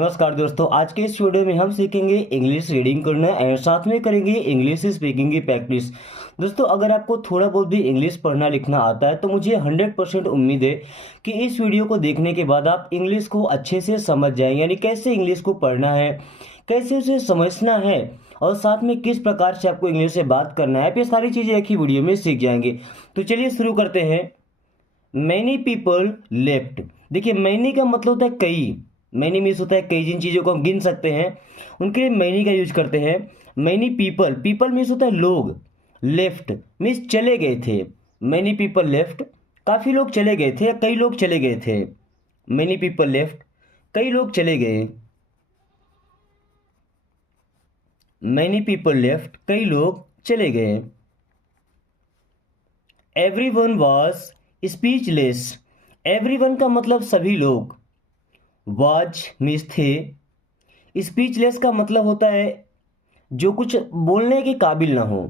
नमस्कार दोस्तों, आज के इस वीडियो में हम सीखेंगे इंग्लिश रीडिंग करना एंड साथ में करेंगे इंग्लिश स्पीकिंग की प्रैक्टिस। दोस्तों, अगर आपको थोड़ा बहुत भी इंग्लिश पढ़ना लिखना आता है तो मुझे 100% उम्मीद है कि इस वीडियो को देखने के बाद आप इंग्लिश को अच्छे से समझ जाएंगे, यानी कैसे इंग्लिश को पढ़ना है, कैसे उसे समझना है और साथ में किस प्रकार से आपको इंग्लिश से बात करना है। ये सारी चीज़ें एक ही वीडियो में सीख जाएंगे। तो चलिए शुरू करते हैं। Many people left. देखिए, मैनी का मतलब होता है कई। मैनी मीन्स होता है कई, जिन चीज़ों को हम गिन सकते हैं उनके लिए मैनी का यूज करते हैं। मैनी पीपल, पीपल मीन्स होता है लोग। लेफ्ट मीन्स चले गए थे। मैनी पीपल लेफ्ट, काफ़ी लोग चले गए थे या कई लोग चले गए थे। मैनी पीपल लेफ्ट, कई लोग चले गए। मैनी पीपल लेफ्ट, कई लोग चले गए। Everyone was speechless. एवरीवन का मतलब सभी लोग। वाज मीन्स थे। स्पीचलेस का मतलब होता है जो कुछ बोलने के काबिल ना हो,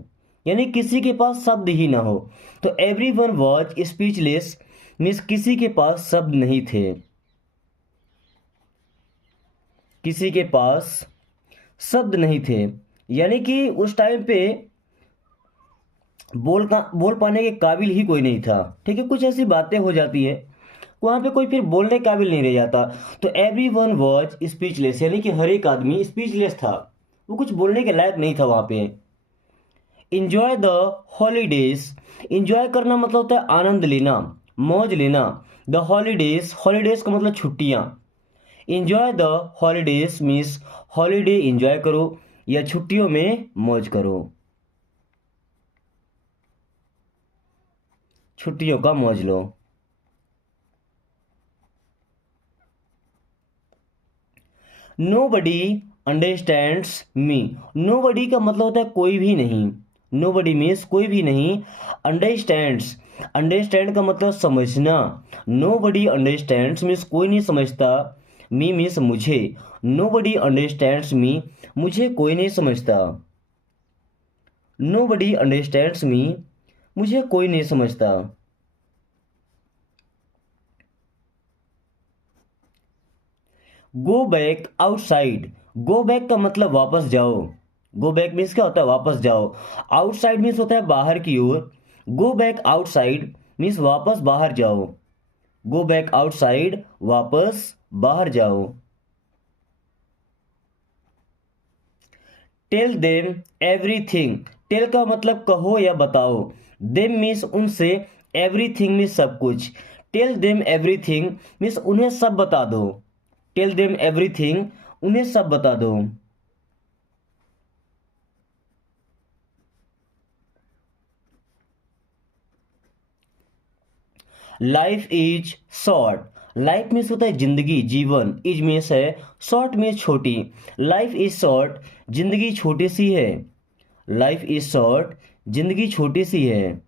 यानी किसी के पास शब्द ही ना हो। तो एवरीवन वाज स्पीचलेस मीन्स किसी के पास शब्द नहीं थे। किसी के पास शब्द नहीं थे, यानी कि उस टाइम पे बोल पाने के काबिल ही कोई नहीं था। ठीक है, कुछ ऐसी बातें हो जाती है वहां पे कोई फिर बोलने के काबिल नहीं रह जाता। तो एवरी वन वॉज स्पीचलेस, यानी कि हर एक आदमी स्पीचलेस था, वो कुछ बोलने के लायक नहीं था वहां पे। Enjoy the holidays. इंजॉय करना मतलब होता है आनंद लेना, मौज लेना। द हॉलीडेज, हॉलीडेज का मतलब छुट्टियां। Enjoy the holidays means holiday enjoy करो या छुट्टियों में मौज करो, छुट्टियों का मौज लो। नो बडी अंडरस्टैंड्स मी। नो बडी का मतलब होता है कोई भी नहीं। नो बडी मीन्स कोई भी नहीं। अंडरस्टैंड्स, अंडरस्टैंड का मतलब समझना। नो बडी अंडरस्टैंड्स मीन्स कोई नहीं समझता। मी मीन्स मुझे। नो बडी अंडरस्टैंड्स मी, मुझे कोई नहीं समझता। नो बडी अंडरस्टैंड्स मी, मुझे कोई नहीं समझता। Go back outside. Go back का मतलब वापस जाओ। गो बैक मीन्स क्या होता है, वापस जाओ। आउटसाइड मीन्स होता है बाहर की ओर। गो बैक आउटसाइड मीन्स वापस बाहर जाओ। गो बैक आउटसाइड, वापस बाहर जाओ। Tell them everything. टेल का मतलब कहो या बताओ। देम मीन्स उनसे, एवरीथिंग मीन्स सब कुछ। टेल देम एवरीथिंग मीन्स उन्हें सब बता दो। टेल देम एवरीथिंग, उन्हें सब बता दो। Life is short. Life means होता है जिंदगी, जीवन। इज मीन्स है, शॉर्ट मीन्स छोटी। लाइफ इज शॉर्ट, जिंदगी छोटी सी है। लाइफ इज शॉर्ट, जिंदगी छोटी सी है।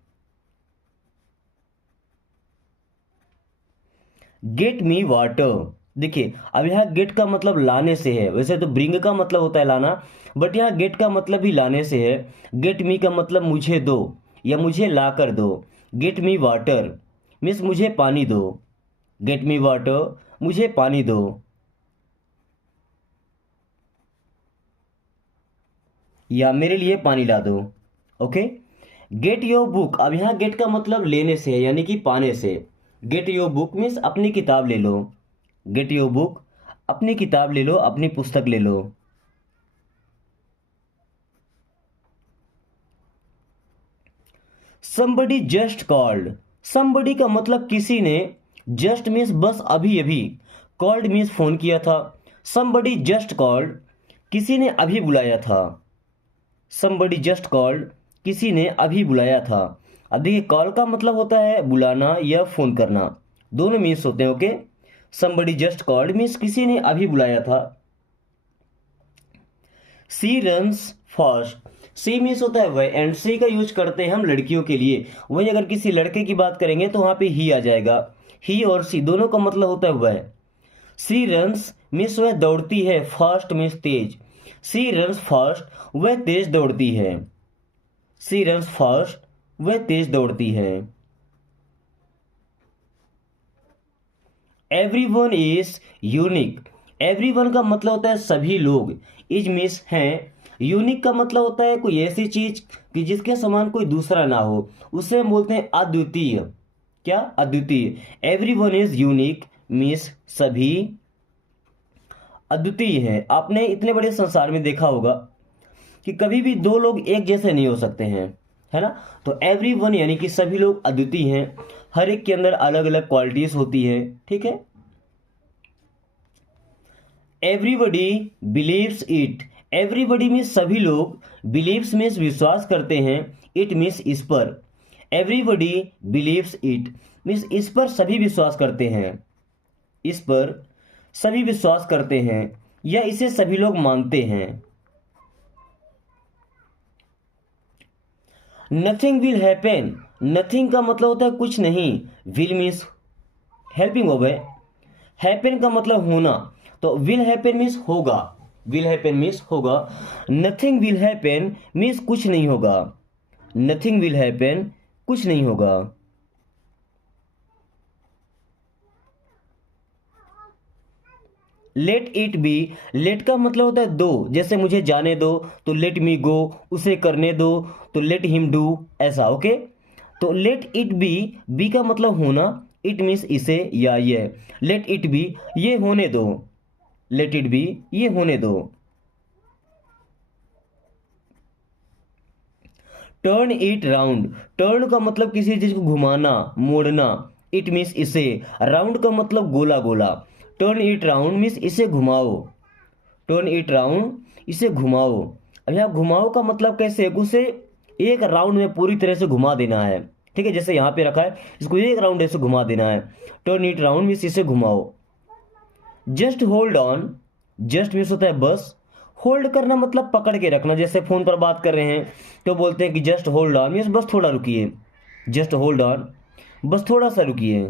Get me water. देखिए, अब यहाँ गेट का मतलब लाने से है। वैसे तो ब्रिंग का मतलब होता है लाना, बट यहाँ गेट का मतलब भी लाने से है। गेट मी का मतलब मुझे दो या मुझे ला कर दो। गेट मी वाटर मीन्स मुझे पानी दो। गेट मी वाटर, मुझे पानी दो। या मेरे लिए पानी ला दो। ओके। Get your book. अब यहाँ गेट का मतलब लेने से है, यानी कि पाने से। गेट योर बुक मीन्स अपनी किताब ले लो। गेट योर बुक, अपनी किताब ले लो, अपनी पुस्तक ले लो। somebody just called. somebody का मतलब किसी ने। जस्ट मीन्स बस अभी अभी। कॉल्ड मीन्स फोन किया था। somebody जस्ट कॉल्ड, किसी ने अभी बुलाया था। somebody जस्ट कॉल्ड, किसी ने अभी बुलाया था। अब देखिए, कॉल का मतलब होता है बुलाना या फोन करना, दोनों मीन्स होते हैं। Okay. somebody just called means किसी ने अभी बुलाया था। सी रन्स फास्ट। सी मीन्स होता है वह, एंड सी का यूज करते हैं हम लड़कियों के लिए। वही अगर किसी लड़के की बात करेंगे तो वहां पे ही आ जाएगा। ही और सी दोनों का मतलब होता है वह। सी रन्स मीन्स वह दौड़ती है, फास्ट मीन्स तेज। सी रन्स फास्ट, वह तेज दौड़ती है। सी रन्स फास्ट, वह तेज दौड़ती है। Every one is unique. Everyone का मतलब होता है सभी लोग, इज मीन्स हैं, यूनिक का मतलब होता है कोई ऐसी चीज कि जिसके समान कोई दूसरा ना हो, उसे हम बोलते हैं अद्वितीय। क्या? अद्वितीय। एवरीवन इज यूनिक मीन्स सभी अद्वितीय हैं। आपने इतने बड़े संसार में देखा होगा कि कभी भी दो लोग एक जैसे नहीं हो सकते हैं, है ना। तो एवरीवन यानी कि सभी लोग अद्वितीय हैं, हर एक के अंदर अलग अलग क्वालिटीज होती है, ठीक है। Everybody beliefs it, everybody means सभी लोग, बिलीव्स मीन्स विश्वास करते हैं, इट मीन्स इस पर। एवरीबडी बिलीव्स इट मीन्स इस पर सभी विश्वास करते हैं, इस पर सभी विश्वास करते हैं या इसे सभी लोग मानते हैं। नथिंग विल हैपन, नथिंग का मतलब होता है कुछ नहीं, विल मीन्स हेल्पिंग हो गए, हैपन का मतलब होना, तो विल हैपन मीन्स होगा, विल हैपन मीन्स होगा। नथिंग विल हैपन मीन्स कुछ नहीं होगा, नथिंग विल हैपन कुछ नहीं होगा। लेट इट बी, लेट का मतलब होता है दो, जैसे मुझे जाने दो तो लेट मी गो, उसे करने दो तो लेट हिम डू, ऐसा, ओके। तो लेट इट बी का मतलब होना, इट मीन्स इसे या ये, लेट इट बी ये होने दो, लेट इट बी ये होने दो। टर्न इट राउंड, टर्न का मतलब किसी चीज को घुमाना मोड़ना, इट मीन्स इसे, राउंड का मतलब गोला गोला, टर्न इट राउंड मीन्स इसे घुमाओ, टर्न इट राउंड इसे घुमाओ। अब यहाँ घुमाओ का मतलब कैसे, उसे एक राउंड में पूरी तरह से घुमा देना है, ठीक है। जैसे यहाँ पे रखा है, इसको एक राउंड ऐसे घुमा देना है, टर्न इट राउंड मीन्स इसे घुमाओ। Just hold on, just means होता है बस, होल्ड करना मतलब पकड़ के रखना, जैसे फोन पर बात कर रहे हैं तो बोलते हैं कि जस्ट होल्ड ऑन मीन्स बस थोड़ा रुकिए, जस्ट होल्ड ऑन बस थोड़ा सा रुकिए,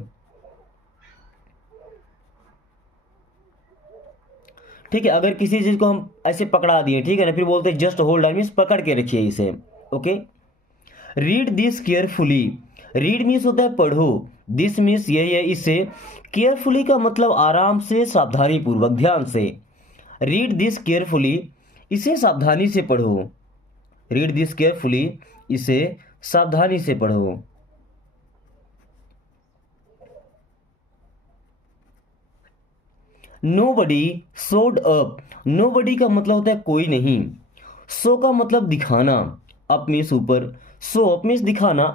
ठीक है। अगर किसी चीज को हम ऐसे पकड़ा दिए, ठीक है ना, फिर बोलते हैं जस्ट होल्ड ऑन मीन्स पकड़ के रखिए इसे, okay. Read this carefully, read means होता है पढ़ो, दिस मीन्स यही है इसे, केयरफुली का मतलब आराम से, सावधानी पूर्वक, ध्यान से। रीड दिस केयरफुली इसे सावधानी से पढ़ो, रीड दिस केयरफुली इसे सावधानी से पढ़ो। नोबडी शोड अप, नोबडी का मतलब होता है कोई नहीं, शो का मतलब दिखाना, अप मीन्स ऊपर, शो अप मीन्स दिखाना,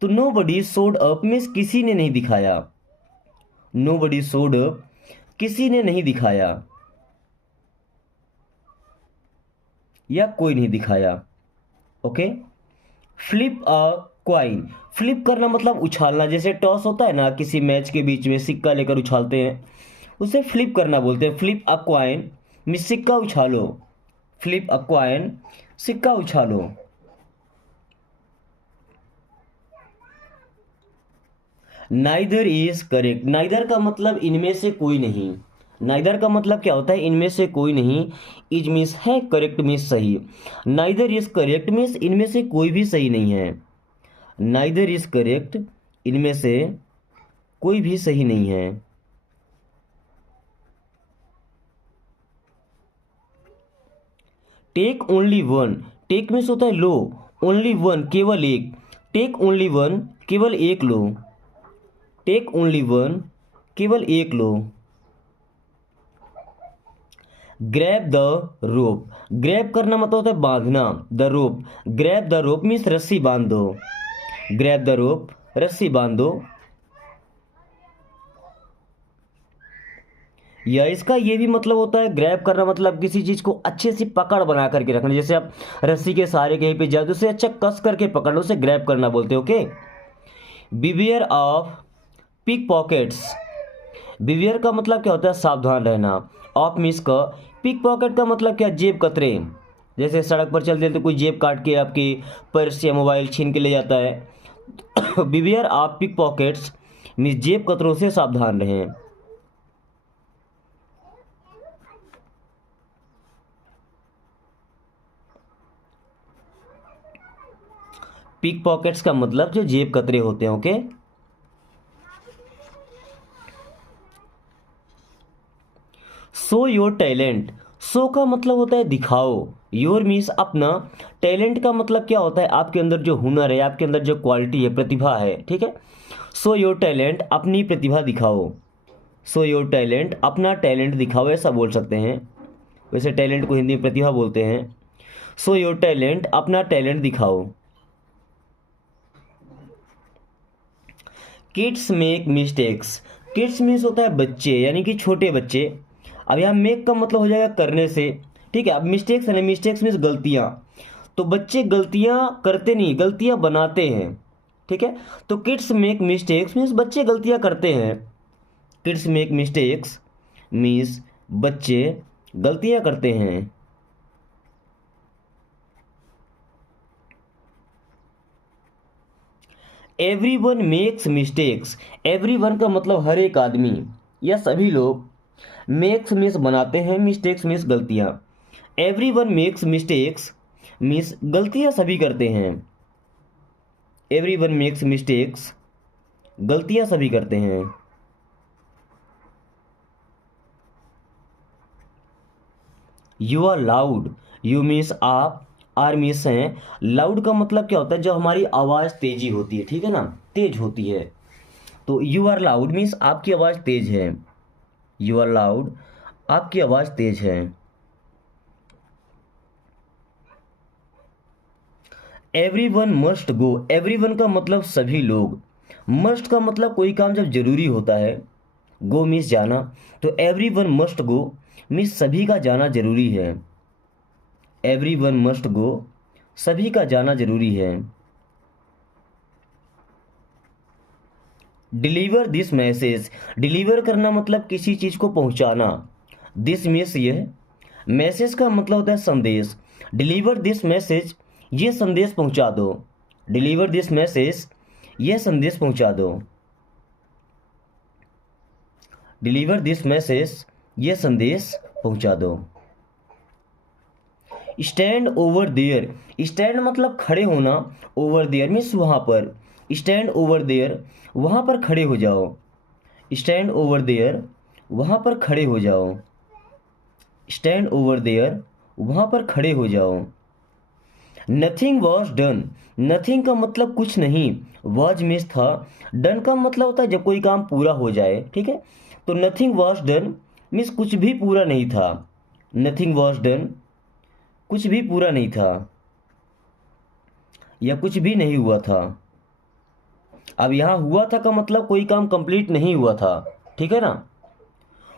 तो नोबडी शोड अप मीन्स किसी ने नहीं दिखाया, नोबडी शोड अप किसी ने नहीं दिखाया या कोई नहीं दिखाया, ओके। फ्लिप अ क्वाइन, फ्लिप करना मतलब उछालना, जैसे टॉस होता है ना, किसी मैच के बीच में सिक्का लेकर उछालते हैं, उसे फ्लिप करना बोलते हैं। फ्लिप अ क्वाइन मीन्स सिक्का उछालो, फ्लिप अ क्वाइन सिक्का उछालो। नाइदर इज करेक्ट, नाइदर का मतलब इनमें से कोई नहीं, नाइदर का मतलब क्या होता है, इनमें से कोई नहीं, इज मीन्स है, करेक्ट मीन्स सही, नाइदर इज करेक्ट मीन्स इनमें से कोई भी सही नहीं है, नाइदर इज करेक्ट इनमें से कोई भी सही नहीं है। Take only one, take means होता है लो, ओनली वन केवल एक, टेक ओनली वन केवल एक लो, टेक ओनली वन केवल एक लो। ग्रैब द रोप, ग्रैब करना मतलब होता है बांधना, the rope, grab the rope means रस्सी बांध दो, ग्रैब द रोप रस्सी बांध दो। या इसका ये भी मतलब होता है, ग्रैब करना मतलब किसी चीज को अच्छे से पकड़ बना करके रखना, जैसे आप रस्सी के सहारे कहीं पे जाओ तो उसे अच्छा कस करके पकड़ लो, उसे ग्रैब करना बोलते हो, ओके। बिवियर ऑफ पिक पॉकेट्स, बिवियर का मतलब क्या होता है सावधान रहना, ऑफ मीन्स का, पिक पॉकेट का मतलब क्या, जेब कतरे, जैसे सड़क पर चलते तो कोई जेब काट के आपकी पर्स या मोबाइल छीन के ले जाता है। बिवियर ऑफ पिक पॉकेट्स मीन्स जेब कतरों से सावधान रहें। पिक पॉकेट्स का मतलब जो जेब कतरे होते हैं, okay. So show your talent. Show का मतलब होता है दिखाओ, योर मीन्स अपना, टैलेंट का मतलब क्या होता है आपके अंदर जो हुनर है, आपके अंदर जो क्वालिटी है, प्रतिभा है, ठीक है। शो योर टैलेंट, अपनी प्रतिभा दिखाओ। शो योर टैलेंट, अपना टैलेंट दिखाओ, ऐसा बोल सकते हैं। वैसे टैलेंट को हिंदी में प्रतिभा बोलते हैं। शो योर टैलेंट, अपना टैलेंट दिखाओ। Kids make mistakes. Kids means होता है बच्चे, यानी कि छोटे बच्चे। अब यहाँ मेक का मतलब हो जाएगा करने से, ठीक है। अब मिस्टेक्स है ना, मिस्टेक्स मीन्स गलतियाँ। तो बच्चे गलतियाँ करते नहीं, गलतियाँ बनाते हैं, ठीक है। तो किड्स मेक मिस्टेक्स मीन्स बच्चे गलतियाँ करते हैं। किड्स मेक मिस्टेक्स मीन्स बच्चे गलतियाँ करते हैं। Everyone makes mistakes. एवरीवन का मतलब हर एक आदमी या सभी लोग, मेक्स मीन्स बनाते हैं, मिस्टेक्स मीन्स गलतियाँ। एवरीवन मेक्स मिस्टेक्स मीन्स गलतियाँ सभी करते हैं। एवरीवन मेक्स मिस्टेक्स, गलतियाँ सभी करते हैं। You are loud. You means आप, आर मीन्स हैं। लाउड का मतलब क्या होता है, जो हमारी आवाज़ तेजी होती है, ठीक है ना, तेज होती है। तो यू आर लाउड मीन्स आपकी आवाज़ तेज है। यू आर लाउड, आपकी आवाज़ तेज है। Everyone must go. एवरीवन का मतलब सभी लोग। मस्ट का मतलब कोई काम जब जरूरी होता है, गो मीन्स जाना, तो एवरीवन मस्ट गो मीन्स सभी का जाना जरूरी है। एवरीवन मस्ट गो, सभी का जाना जरूरी है। Deliver this message. डिलीवर करना मतलब किसी चीज़ को पहुंचाना। दिस मीन्स यह, मैसेज का मतलब होता है संदेश। डिलीवर दिस मैसेज, ये संदेश पहुंचा दो। डिलीवर दिस मैसेज, ये संदेश पहुंचा दो। डिलीवर दिस मैसेज, ये संदेश पहुंचा दो। Stand over there. स्टैंड मतलब खड़े होना, ओवर देयर मीन्स वहाँ पर। स्टैंड ओवर देयर, वहाँ पर खड़े हो जाओ। स्टैंड ओवर देयर, वहाँ पर खड़े हो जाओ। स्टैंड ओवर देयर, वहाँ पर खड़े हो जाओ। Nothing was done. नथिंग का मतलब कुछ नहीं, वॉज मीन्स था, डन का मतलब होता है जब कोई काम पूरा हो जाए, ठीक है। तो नथिंग वॉज डन मीन्स कुछ भी पूरा नहीं था। नथिंग वॉज डन, कुछ भी पूरा नहीं था या कुछ भी नहीं हुआ था। अब यहाँ हुआ था का मतलब कोई काम कंप्लीट नहीं हुआ था, ठीक है ना।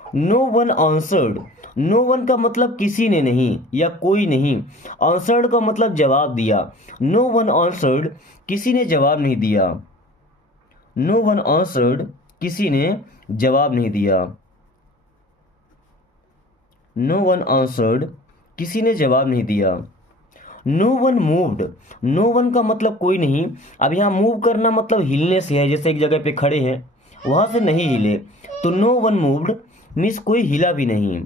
No one answered. No one का मतलब किसी ने नहीं या कोई नहीं। आंसर्ड का मतलब जवाब दिया। नो वन आंसर्ड, किसी ने जवाब नहीं दिया। नो वन आंसर्ड, किसी ने जवाब नहीं दिया। नो वन आंसर्ड, किसी ने जवाब नहीं दिया। No one moved. No one का मतलब कोई नहीं। अब यहाँ मूव करना मतलब हिलने से है, जैसे एक जगह पे खड़े हैं वहां से नहीं हिले, तो नो वन मूव्ड मीन्स कोई हिला भी नहीं।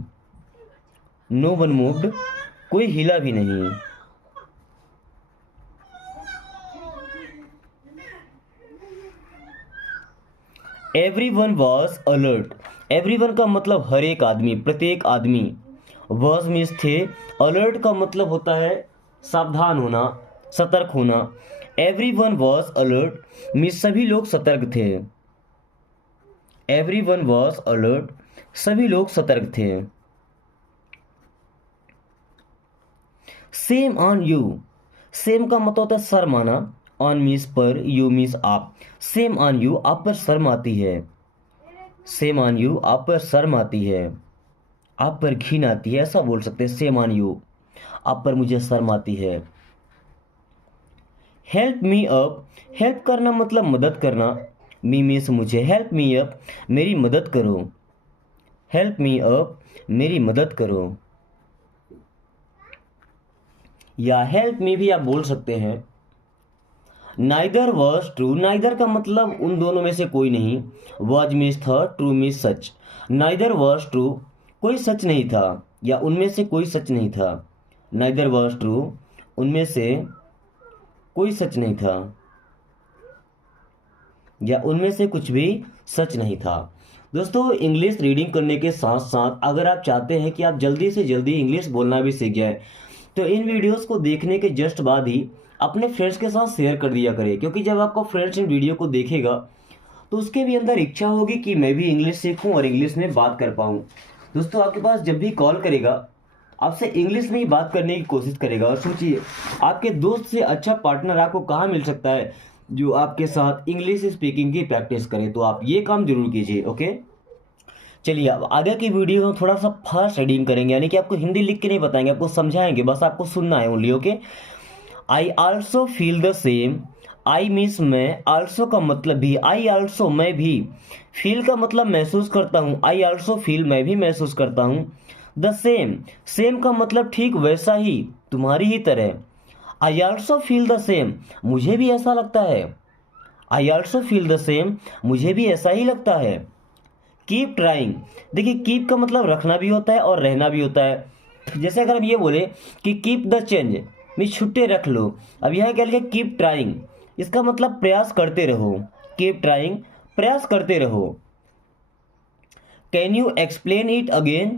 नो वन मूव्ड, कोई हिला भी नहीं। Everyone was alert. एवरीवन का मतलब हर एक आदमी, प्रत्येक आदमी। वॉज मीन्स थे, अलर्ट का मतलब होता है सावधान होना, सतर्क होना। एवरीवन वॉज अलर्ट मीन्स सभी लोग सतर्क थे। एवरीवन वॉज अलर्ट, सभी लोग सतर्क थे। Same on you. सेम का मतलब होता है शर्म आना, ऑन मीन्स पर, यू मीन्स आप। सेम ऑन यू, आप पर शर्म आती है। सेम ऑन यू, आप पर शर्म आती है, आप पर घिन आती है, ऐसा बोल सकते हैं। सेम ऑन यू, आप पर मुझे शर्म आती है। Help me up. हेल्प करना मतलब मदद करना, मी मीन्स मुझे। हेल्प मी अप, मेरी मदद करो। हेल्प मी अप, मेरी मदद करो। या हेल्प मी भी आप बोल सकते हैं। Neither was true. नाइदर का मतलब उन दोनों में से कोई नहीं। वॉज मीन्स था, true means such. Neither was true, कोई सच नहीं था या उनमें से कोई सच नहीं था। नाइदर वॉज ट्रू, उनमें से कोई सच नहीं था या उनमें से कुछ भी सच नहीं था। दोस्तों इंग्लिश रीडिंग करने के साथ साथ अगर आप चाहते हैं कि आप जल्दी से जल्दी इंग्लिश बोलना भी सीख जाए, तो इन वीडियोस को देखने के जस्ट बाद ही अपने फ्रेंड्स के साथ शेयर कर दिया करें, क्योंकि जब आपका फ्रेंड्स इन वीडियो को देखेगा तो उसके भी अंदर इच्छा होगी कि मैं भी इंग्लिश सीखूं और इंग्लिश में बात कर पाऊं। दोस्तों आपके पास जब भी कॉल करेगा आपसे इंग्लिश में ही बात करने की कोशिश करेगा, और सोचिए आपके दोस्त से अच्छा पार्टनर आपको कहाँ मिल सकता है जो आपके साथ इंग्लिश स्पीकिंग की प्रैक्टिस करे। तो आप ये काम जरूर कीजिए। ओके, चलिए अब आगे की वीडियो में थोड़ा सा फास्ट रीडिंग करेंगे, यानी कि आपको हिंदी लिख के नहीं बताएंगे, आपको समझाएंगे, बस आपको सुनना है only. Okay, I also feel the same. I means मैं, आल्सो का मतलब भी, आई आल्सो मैं भी, फील का मतलब महसूस करता हूँ, आई आल्सो फील मैं भी महसूस करता हूँ। द सेम, सेम का मतलब ठीक वैसा ही, तुम्हारी ही तरह। I also feel the same, मुझे भी ऐसा लगता है। I also feel the same, मुझे भी ऐसा ही लगता है। कीप ट्राइंग, देखिए कीप का मतलब रखना भी होता है और रहना भी होता है। जैसे अगर हम ये बोले कि कीप द चेंज मीन्स छुट्टे रख लो, अब यहाँ क्या लिखा कीप ट्राइंग, इसका मतलब प्रयास करते रहो। कीप ट्राइंग, प्रयास करते रहो। Can you explain it again,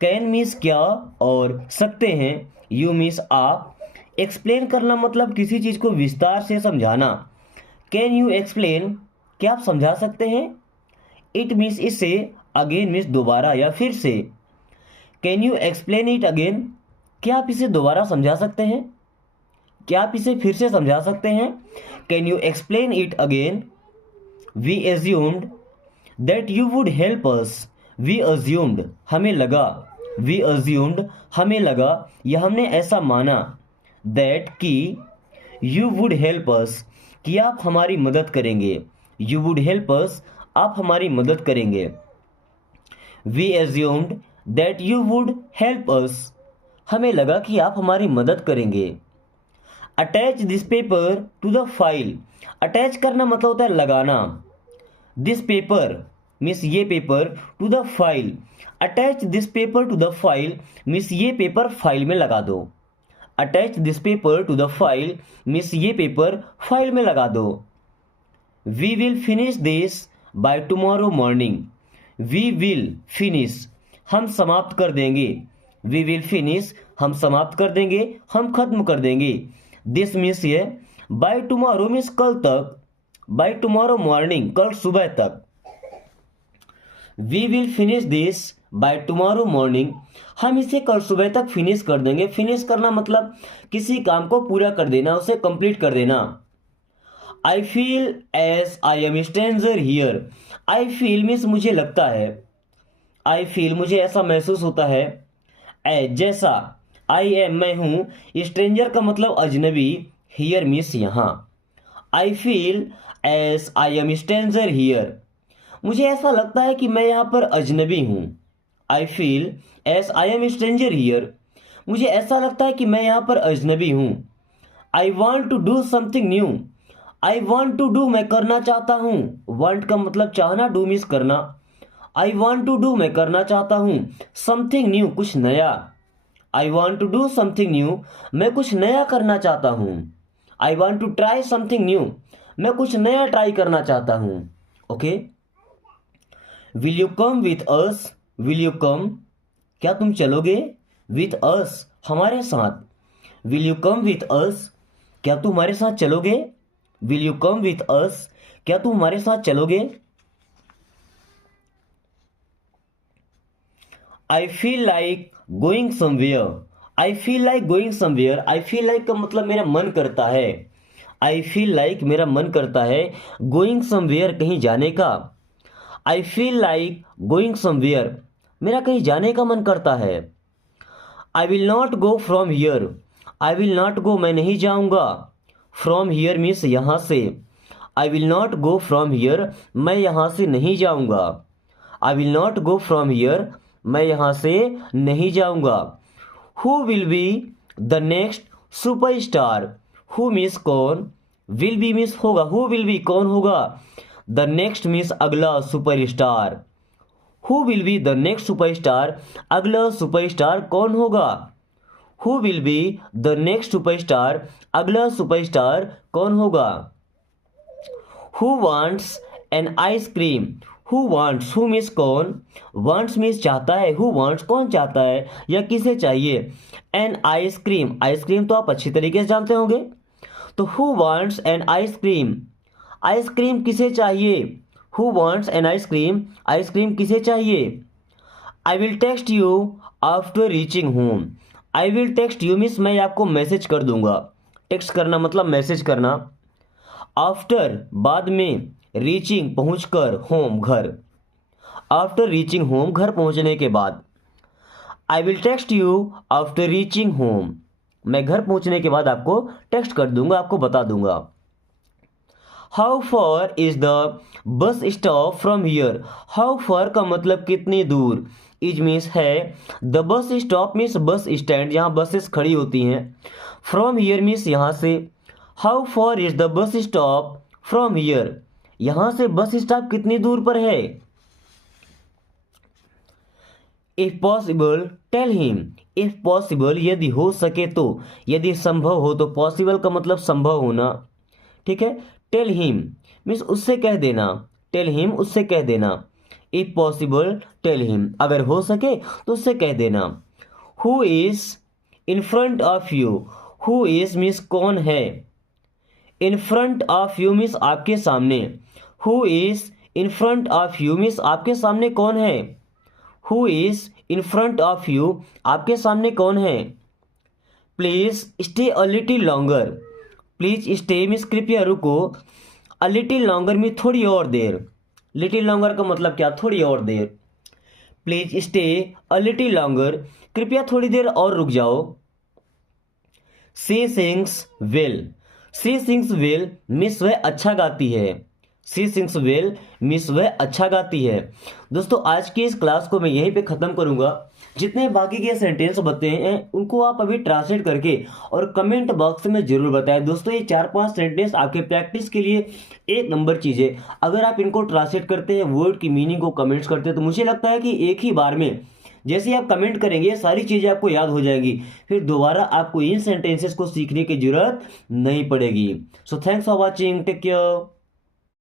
can means क्या और सकते हैं, यू मीन्स आप। एक्सप्लेन करना मतलब किसी चीज़ को विस्तार से समझाना। कैन यू एक्सप्लेन, क्या आप समझा सकते हैं। इट मीन्स इससे, अगेन मीन्स दोबारा या फिर से। Can you explain it again, क्या आप इसे दोबारा समझा सकते हैं, क्या आप इसे फिर से समझा सकते हैं। Can you explain it again. We assumed that you would help us, we assumed हमें लगा, वी अज्यूम्ड हमें लगा या हमने ऐसा माना, दैट कि यू वुड हेल्प अस कि आप हमारी मदद करेंगे, यू वुड हेल्प अस आप हमारी मदद करेंगे। We assumed that you would help us, हमें लगा कि आप हमारी मदद करेंगे। Attach this paper to the file, attach करना मतलब होता है लगाना। दिस पेपर मीन्स ये पेपर, to the file, attach this paper to the file means ये पेपर फाइल में लगा दो। Attach this paper to the file means ये पेपर फाइल में लगा दो। We will finish this by tomorrow morning, we will finish हम समाप्त कर देंगे, वी विल फिनिश हम समाप्त कर देंगे, हम खत्म कर देंगे। दिस मीन्स ये, बाय टुमारो मीन्स कल तक, बाय टुमारो मॉर्निंग कल सुबह तक। We will finish this by tomorrow morning, हम इसे कल सुबह तक फिनिश कर देंगे। फिनिश करना मतलब किसी काम को पूरा कर देना, उसे कंप्लीट कर देना। I feel as I am stranger here, I feel means मुझे लगता है, आई फील मुझे ऐसा महसूस होता है, एज जैसा, आई एम मैं हूँ, स्ट्रेंजर का मतलब अजनबी, हियर मीन्स यहाँ। I feel as I am stranger here, मुझे ऐसा लगता है कि मैं यहाँ पर अजनबी हूँ। I feel as I am stranger here, मुझे ऐसा लगता है कि मैं यहाँ पर अजनबी हूँ। I want to do something new, I want to do मैं करना चाहता हूँ, वॉन्ट का मतलब चाहना, डू मीन्स करना। आई वॉन्ट टू डू मैं करना चाहता हूँ, समथिंग न्यू कुछ नया। I want to do something new मैं कुछ नया करना चाहता हूँ। I want to try something new मैं कुछ नया ट्राई करना चाहता हूँ। Okay, will you come with us, will you come क्या तुम चलोगे, विथ अस हमारे साथ। Will you come with us क्या तुम हमारे साथ चलोगे, will you come with us क्या तुम हमारे साथ चलोगे। I feel like going somewhere, I feel like going somewhere, I feel like का मतलब मेरा मन करता है, आई फील लाइक मेरा मन करता है, गोइंग समवेयर कहीं जाने का। आई फील लाइक गोइंग समवेयर मेरा कहीं जाने का मन करता है। I will not go from here, I will not go मैं नहीं जाऊंगा, फ्रॉम हियर मीन्स यहाँ से। I will not go from here मैं यहाँ से नहीं जाऊंगा। I will not go from here मैं यहाँ से नहीं जाऊंगा। Who will be the next super star, who means कौन, विल बी मीन्स होगा, हु विल बी कौन होगा, द नेक्स्ट मीन्स अगला super star. Who will be the next super star अगला सुपर स्टार कौन होगा। Who will be the next super star अगला super star कौन होगा। Who wants an ice cream, who wants, who means कौन, wants means चाहता है, हु वांट्स कौन चाहता है या किसे चाहिए, एन आइसक्रीम, आइसक्रीम तो आप अच्छी तरीके से जानते होंगे, तो who wants an ice cream, ice cream किसे चाहिए, who wants an ice cream, ice cream किसे चाहिए। I will text you after reaching home, I will text you means मैं आपको मैसेज कर दूंगा, टेक्स्ट करना मतलब मैसेज करना, आफ्टर बाद में, रीचिंग पहुंचकर, होम घर, आफ्टर रीचिंग होम घर पहुंचने के बाद, I will text you after reaching home, मैं घर पहुंचने के बाद आपको टेक्स्ट कर दूंगा, आपको बता दूंगा। How far is the bus stop from here, how far का मतलब कितनी दूर, इज मीन्स है, the bus stop means bus stand जहाँ बसेस खड़ी होती हैं, फ्रॉम हियर मीन्स यहाँ से, how far is the bus stop from here, यहाँ से बस स्टॉप कितनी दूर पर है। If possible tell him, if possible यदि हो सके तो, यदि संभव हो तो, पॉसिबल का मतलब संभव होना, ठीक है। टेल हिम मीन्स उससे कह देना, टेल हिम उससे कह देना, इफ पॉसिबल टेल हिम अगर हो सके तो उससे कह देना। Who is in front of you, who is means कौन है, in front of you means आपके सामने, who is in front of you means आपके सामने कौन है, who is in front of you आपके सामने कौन है। Please stay a little longer, please stay means कृपया रुको, अ लिटिल लॉन्गर में थोड़ी और देर, लिटिल लॉन्गर का मतलब क्या, थोड़ी और देर, please stay a little longer कृपया थोड़ी देर और रुक जाओ। She sings well, she sings well miss वह अच्छा गाती है, शी सिंग्स वेल मिस वह अच्छा गाती है। दोस्तों आज की इस क्लास को मैं यहीं पे ख़त्म करूंगा, जितने बाकी के सेंटेंस बताए हैं उनको आप अभी ट्रांसलेट करके और कमेंट बॉक्स में जरूर बताएं। दोस्तों ये 4-5 सेंटेंस आपके प्रैक्टिस के लिए एक नंबर चीज़ है, अगर आप इनको ट्रांसलेट करते हैं, वर्ड की मीनिंग को कमेंट्स करते हैं, तो मुझे लगता है कि एक ही बार में जैसे ही आप कमेंट करेंगे सारी चीज़ें आपको याद हो जाएंगी, फिर दोबारा आपको इन सेंटेंसेस को सीखने की जरूरत नहीं पड़ेगी। So thanks for watching, take care.